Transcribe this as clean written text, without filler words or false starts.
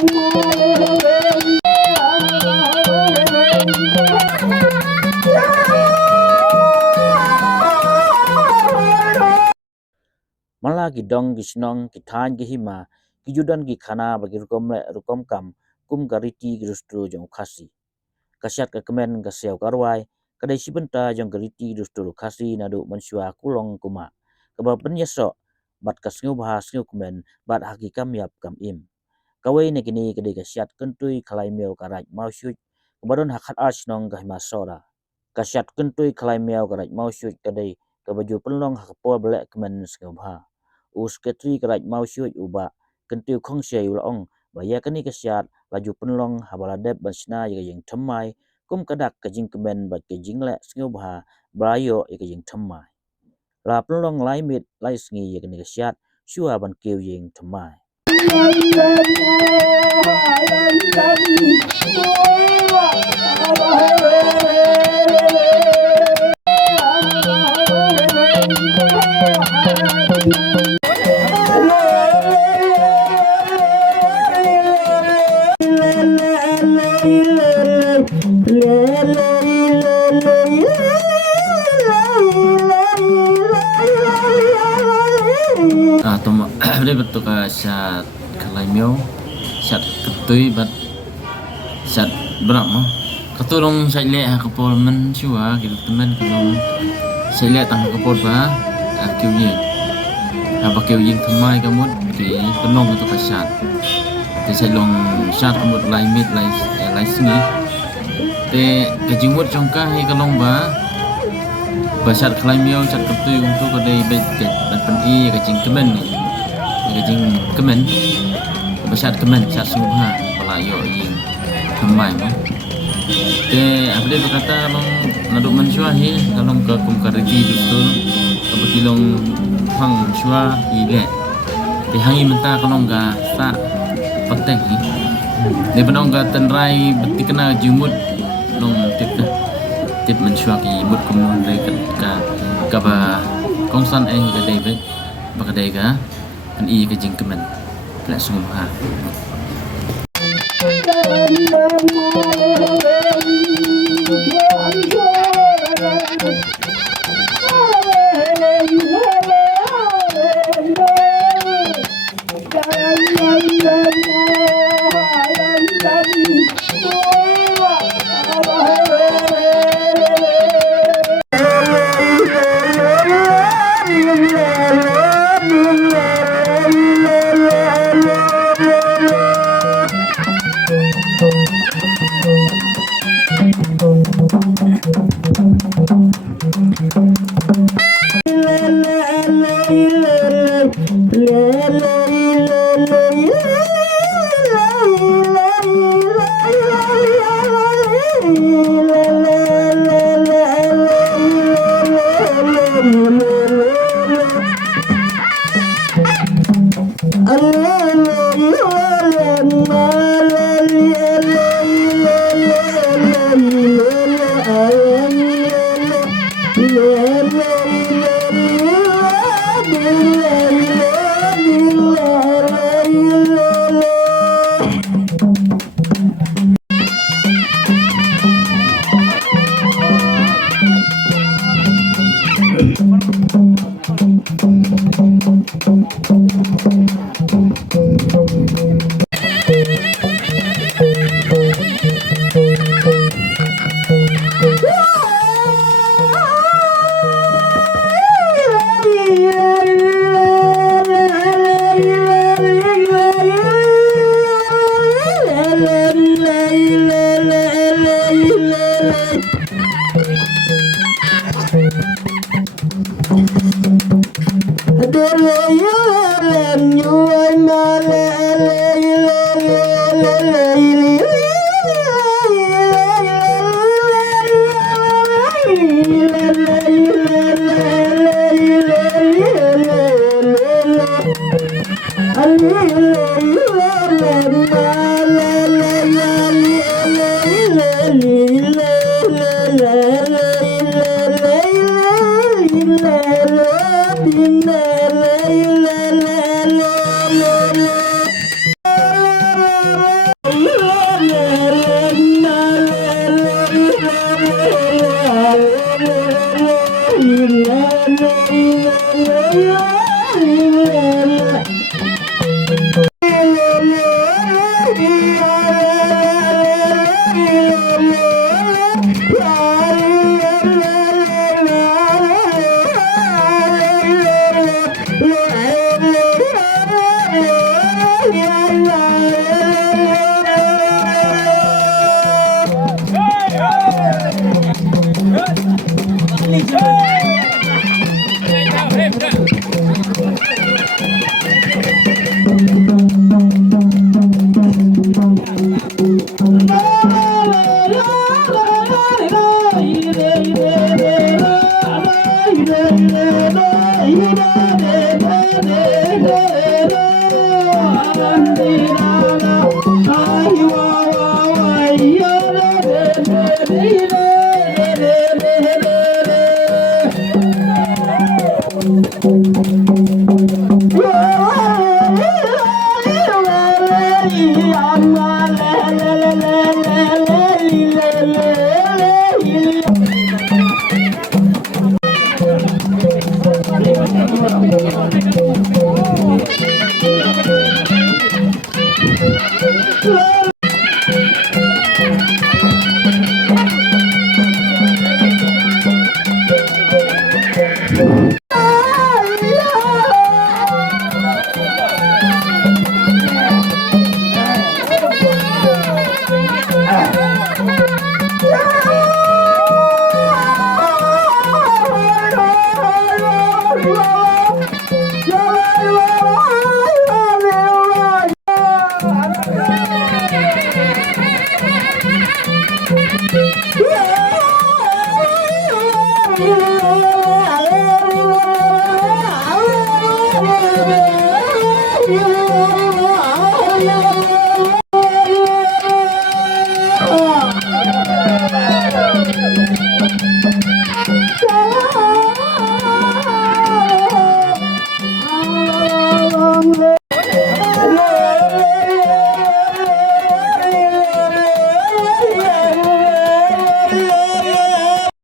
Mala gidong gisnong kithan gihima gijudan gikhana bagi rukom kam kum gariti girustru jong khasi kasyat ka kemen gasew karwai kadai sibenta jong gariti girustru khasi nadu mansua kulong kuma kaba penyeso bat kasngu bahas ngu kemen bat hakikam yap kam im kawai ne kini kadai kasyat kentui khalai meu karaj mausyut kabadon hakat asnong gahima sora kasyat kentui khalai meu karaj mausyut kadai kabaju penlong hakapol belek kemen sngau bha us ketri karaj mausyut uba kentiu khong sia ulaong baya kani kasyat laju penlong habaladep bansna yang thamai kum kadak kajing kemen bat kajing le sngeu bha brayo yang thamai la penlong lai mit lai sngi yang kasyat shua ban keu yang thamai toma ada betul ka syat kalai meu syat ketui bat syat berak mo ketulong sai le kapol men siwa gitu teman kelong sai le tang kapol ba kiu yin apa kiu yin thamai kamut ki penong itu ka syat te sai long syat kamut lai mit lai singi te kejimut jongka hi kalong ba basat kalai meu syat ketui untuk kadai bet bat pen i kajing kemen ni kajing kemen basat kemen syat subha pelayo yin thamai mo te apa dia berkata long naduk mensua hi kalong ke kum karigi betul kabakilong hang sua ile te hangi menta kalong ga sa patek hi de benong ga tenrai beti kena jumut long tip mensua ki mut kum re ka ba kongsan ga dei be ba ka dei ga an i ka jing kemen pla sum ha la Thank you.